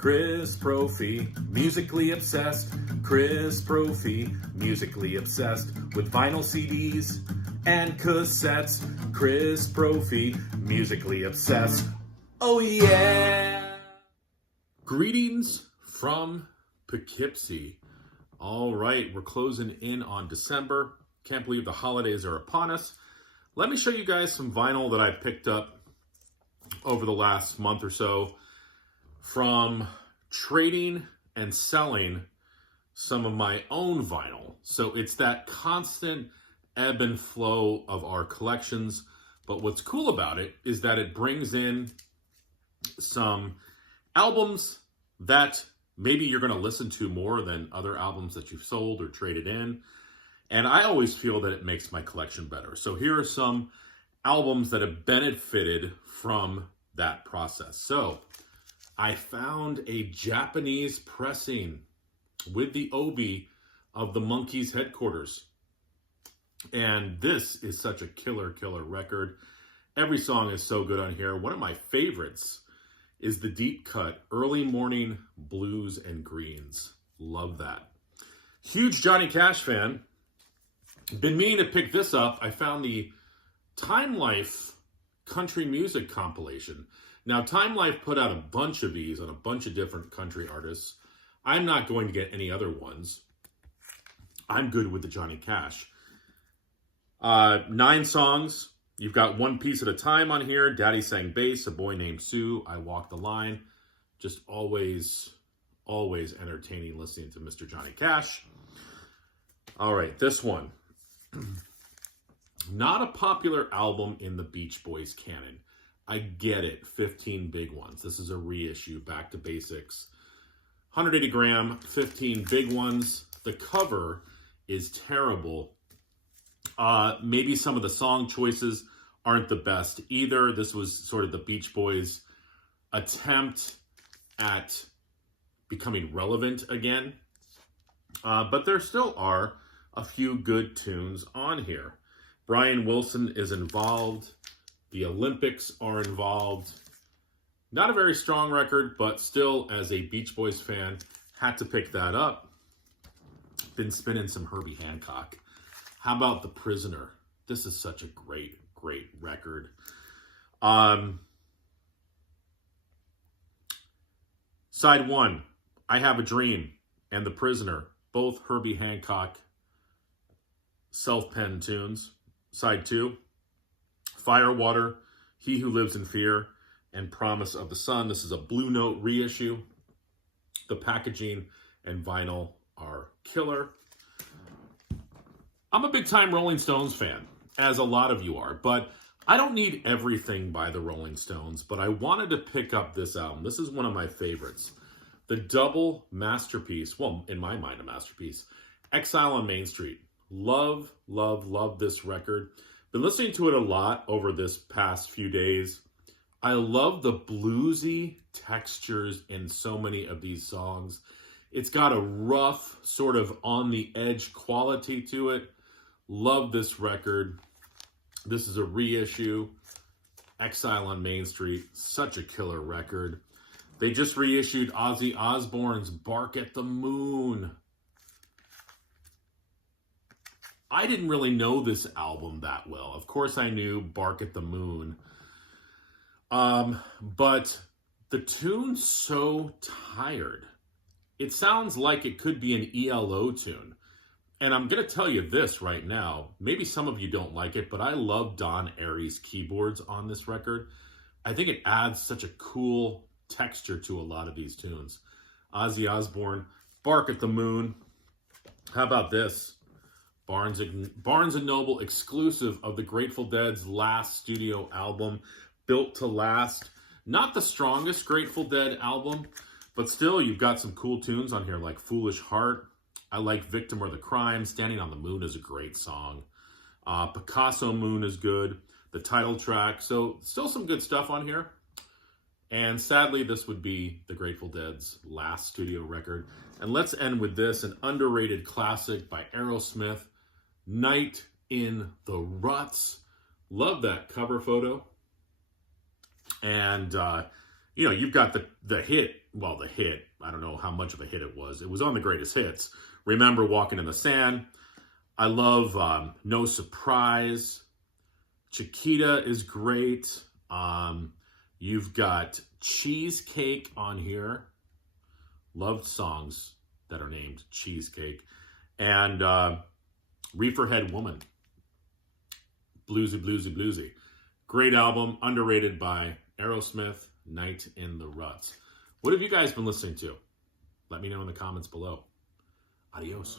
Chris Brophy, musically obsessed. Chris Brophy, musically obsessed with vinyl CDs and cassettes. Chris Brophy, musically obsessed. Oh yeah! Greetings from Poughkeepsie. All right, we're closing in on December. Can't believe the holidays are upon us. Let me show you guys some vinyl that I picked up over the last month or so from trading and selling some of my own vinyl. So it's that constant ebb and flow of our collections. But what's cool about it is that it brings in some albums that maybe you're going to listen to more than other albums that you've sold or traded in. And I always feel that it makes my collection better. So here are some albums that have benefited from that process. So I found a Japanese pressing with the obi of the Monkees headquarters. And this is such a killer record. Every song is so good on here. One of my favorites is the deep cut Early Morning Blues and Greens. Love that. Huge Johnny Cash fan. Been meaning to pick this up. I found the Time Life country music compilation. Now, Time Life put out a bunch of these on a bunch of different country artists. I'm not going to get any other ones. I'm good with the Johnny Cash. 9 songs. You've got One Piece at a Time on here. Daddy Sang Bass, A Boy Named Sue, I Walk the Line. Just always entertaining listening to Mr. Johnny Cash. All right, this one. Not a popular album in the Beach Boys canon. I get it, 15 big ones. This is a reissue, back to basics. 180 gram, 15 big ones. The cover is terrible. Maybe some of the song choices aren't the best either. This was sort of the Beach Boys' attempt at becoming relevant again. But there still are a few good tunes on here. Brian Wilson is involved. The Olympics are involved. Not a very strong record, but still, as a Beach Boys fan, had to pick that up. Been spinning some Herbie Hancock. How about The Prisoner? This is such a great record. Side 1, I Have a Dream and The Prisoner, both Herbie Hancock self-penned tunes. Side 2, Firewater, He Who Lives in Fear, and Promise of the Sun. This is a Blue Note reissue. The packaging and vinyl are killer. I'm a big-time Rolling Stones fan, as a lot of you are, but I don't need everything by the Rolling Stones, but I wanted to pick up this album. This is one of my favorites. The double masterpiece, well, in my mind, a masterpiece, Exile on Main Street. Love this record. Been listening to it a lot over this past few days. I love the bluesy textures in so many of these songs. It's got a rough, sort of on the edge quality to it. Love this record. This is a reissue. Exile on Main Street, such a killer record. They just reissued Ozzy Osbourne's Bark at the Moon. I didn't really know this album that well. Of course I knew Bark at the Moon. But the tune's so tired. It sounds like it could be an ELO tune. And I'm going to tell you this right now. Maybe some of you don't like it, but I love Don Airey's keyboards on this record. I think it adds such a cool texture to a lot of these tunes. Ozzy Osbourne, Bark at the Moon. How about this? Barnes & Noble exclusive of the Grateful Dead's last studio album, Built to Last. Not the strongest Grateful Dead album, but still you've got some cool tunes on here like Foolish Heart. I like Victim or the Crime. Standing on the Moon is a great song. Picasso Moon is good. The title track. So still some good stuff on here. And sadly, this would be the Grateful Dead's last studio record. And let's end with this, an underrated classic by Aerosmith, Night in the Ruts. Love that cover photo. And you've got the hit. Well, the hit, I don't know how much of a hit it was. It was on the greatest hits. Remember Walking in the Sand. I love No Surprise. Chiquita is great. You've got Cheesecake on here. Loved songs that are named Cheesecake. And Reefer Head Woman. Bluesy, bluesy, bluesy. Great album, underrated by Aerosmith, Night in the Ruts. What have you guys been listening to? Let me know in the comments below. Adios.